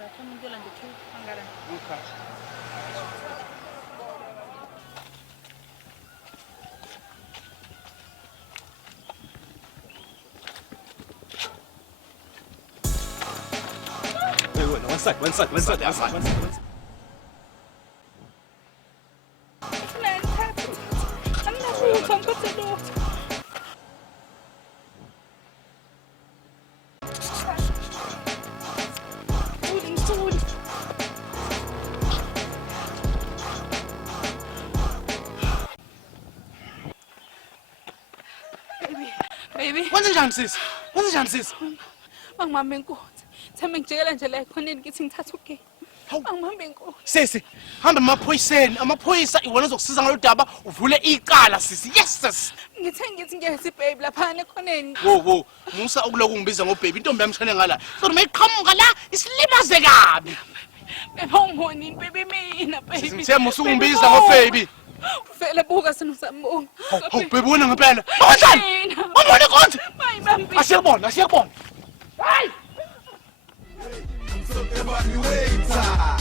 Wait, one sec. Baby. When's the chances? Mangimama enkosi. Thembe ngijikela nje la ekhoneni ngithi ngithatha uGay. Mangimama enkosi. Sisi, hamba emaphoyiseni. Amaphoyisa iwona ozokusiza ngalo daba uvule iqala sisi. Yes sis. Ngithi ngiyezi baby lapha ekhoneni. Wo, musa okuloku ngibiza ngobaby. Intombi yami shane ngala. So mayiqhamuka la isilimaze kabi. Ngihonini baby mina baby. Sisi musa ungibiza ngobaby. Vele buka sinosambu. Baby wena ngempela. Kanjani? Ubone konke. Bayibambi. Asiyabona. Hayi. So evaluator.